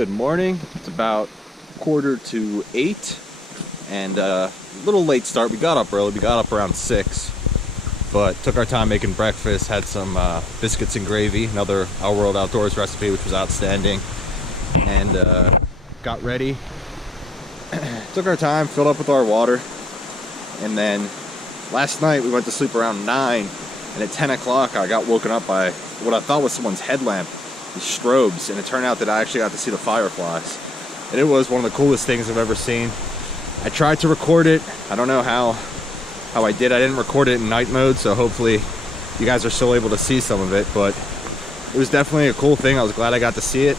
Good morning. It's about 7:45 and a little late start. We got up early. We got up around 6, but took our time making breakfast. Had some biscuits and gravy, another Our World Outdoors recipe, which was outstanding, and got ready. Took our time, filled up with our water, and then last night we went to sleep around 9, and at 10 o'clock I got woken up by what I thought was someone's headlamp, these strobes, and it turned out that I actually got to see the fireflies, and it was one of the coolest things I've ever seen. I tried to record it. I don't know how I did. I didn't record it in night mode, so hopefully you guys are still able to see some of it, but it was definitely a cool thing. I was glad I got to see it.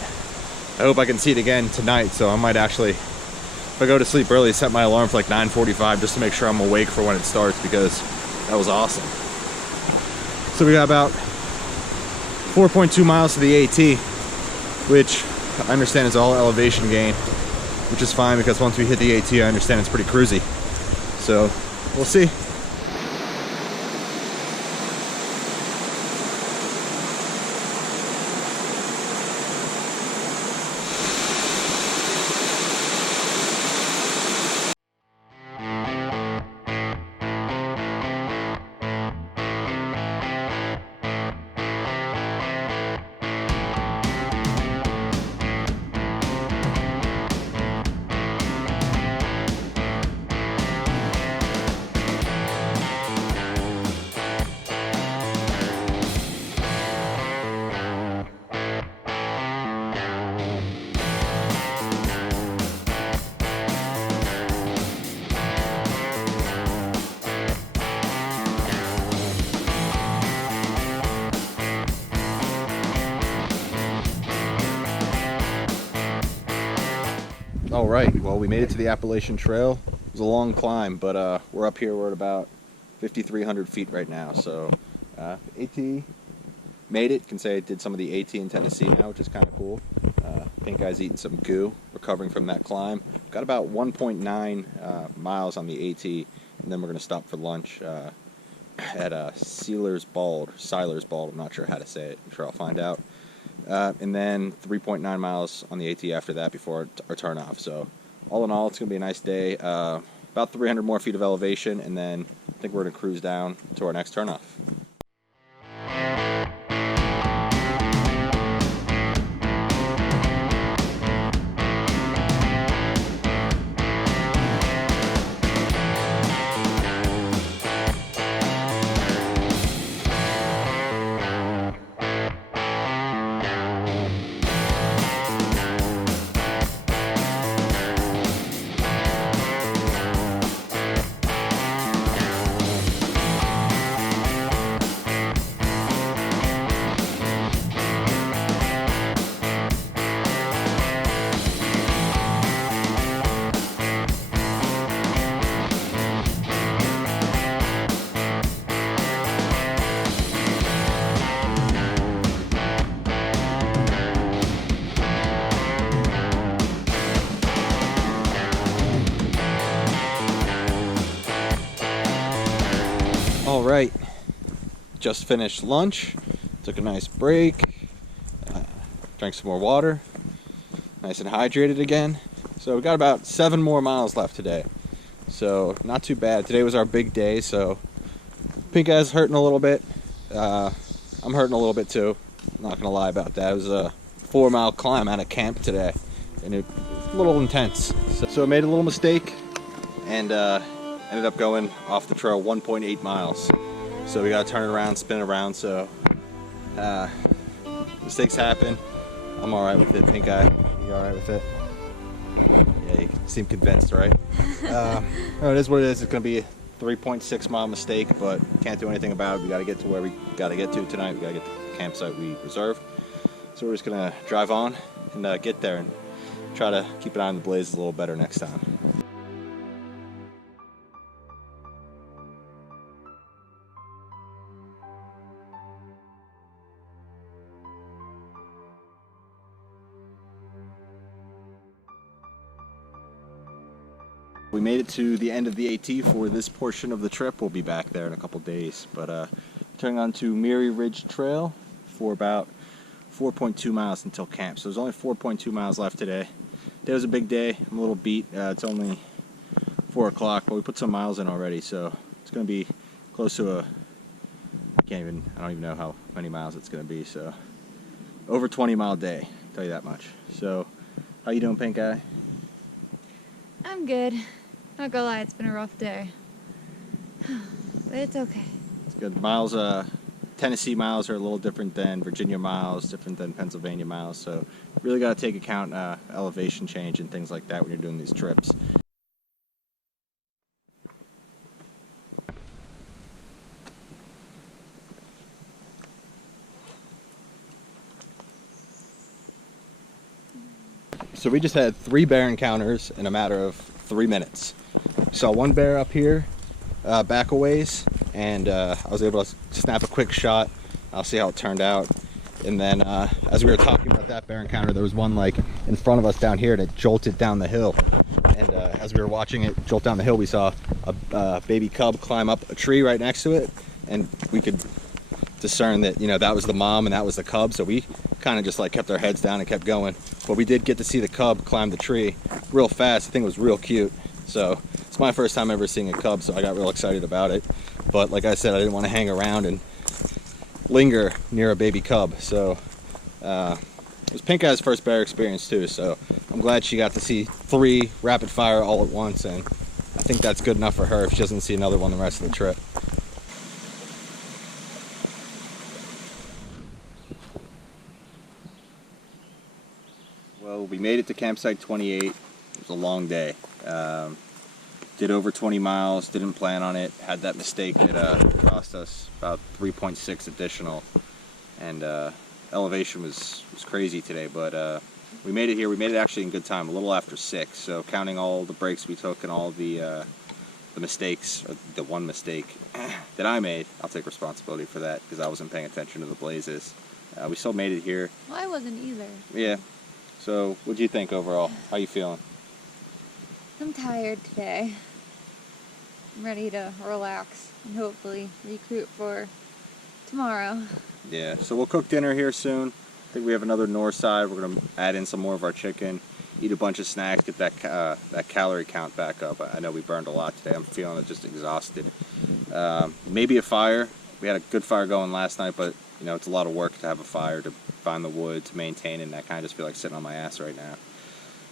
I hope I can see it again tonight, so I might actually, if I go to sleep early, set my alarm for like 9:45 just to make sure I'm awake for when it starts, because that was awesome. So we got about 4.2 miles to the AT, which I understand is all elevation gain, which is fine because once we hit the AT, I understand it's pretty cruisy. So we'll see. All right, well, we made it to the Appalachian Trail. It was a long climb, but we're up here. We're at about 5,300 feet right now. So AT made it. Can say I did some of the AT in Tennessee now, which is kind of cool. Pink Eye's eating some goo, recovering from that climb. Got about 1.9 miles on the AT, and then we're going to stop for lunch at Siler's Bald. I'm not sure how to say it. I'm sure I'll find out. And then 3.9 miles on the AT after that before our turn off. So all in all, it's going to be a nice day. About 300 more feet of elevation, and then I think we're going to cruise down to our next turn off. All right, just finished lunch, took a nice break, drank some more water, nice and hydrated again. So we got about 7 more miles left today, so not too bad. Today was our big day, so Pink Eye's hurting a little bit. I'm hurting a little bit too, not gonna lie about that. It was a 4-mile climb out of camp today, and it was a little intense. So I made a little mistake, and ended up going off the trail 1.8 miles. So we gotta turn it around, spin it around, so mistakes happen. I'm all right with it. Pink Eye, you all right with it? Yeah, you seem convinced, right? No, it is what it is. It's gonna be a 3.6 mile mistake, but can't do anything about it. We gotta get to where we gotta get to tonight. We gotta get to the campsite we reserved. So we're just gonna drive on and get there and try to keep an eye on the blazes a little better next time. We made it to the end of the AT for this portion of the trip. We'll be back there in a couple days, but turning on to Mary Ridge Trail for about 4.2 miles until camp. So there's only 4.2 miles left today. Today was a big day. I'm a little beat. It's only 4 o'clock, but we put some miles in already, so it's going to be close to I don't even know how many miles it's going to be, so over 20 mile day, I'll tell you that much. So, how you doing, Pink Eye? I'm good. Not gonna lie, it's been a rough day. But it's okay. It's good. Miles, Tennessee miles are a little different than Virginia miles, different than Pennsylvania miles, so really got to take account elevation change and things like that when you're doing these trips. So we just had 3 bear encounters in a matter of 3 minutes. We saw one bear up here, back a ways, and I was able to snap a quick shot. I'll see how it turned out. And then as we were talking about that bear encounter, there was one like in front of us down here that jolted down the hill. And as we were watching it jolt down the hill, we saw a baby cub climb up a tree right next to it, and we could discern that, you know, that was the mom and that was the cub. So we kind of just like kept our heads down and kept going. But we did get to see the cub climb the tree real fast. I think it was real cute. So it's my first time ever seeing a cub, so I got real excited about it. But like I said, I didn't want to hang around and linger near a baby cub. So it was Pink Eye's first bear experience too. So I'm glad she got to see 3 rapid fire all at once, and I think that's good enough for her if she doesn't see another one the rest of the trip. Well, we made it to campsite 28. It was a long day. Did over 20 miles, didn't plan on it, had that mistake that cost us about 3.6 additional. And elevation was crazy today, but we made it here. We made it actually in good time, a little after 6. So counting all the breaks we took and all the mistakes, or the one mistake that I made, I'll take responsibility for that because I wasn't paying attention to the blazes. We still made it here. Well, I wasn't either. Yeah. So, what do you think overall? How you feeling? I'm tired today. I'm ready to relax and hopefully recruit for tomorrow. Yeah, so we'll cook dinner here soon. I think we have another north side. We're going to add in some more of our chicken, eat a bunch of snacks, get that calorie count back up. I know we burned a lot today. I'm feeling just exhausted. Maybe a fire. We had a good fire going last night, but you know, it's a lot of work to have a fire, to find the wood, to maintain it, and I kind of just feel like sitting on my ass right now.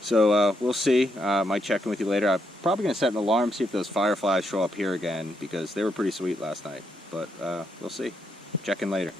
So we'll see. Might check in with you later. I'm probably going to set an alarm, see if those fireflies show up here again, because they were pretty sweet last night. But we'll see. Check in later.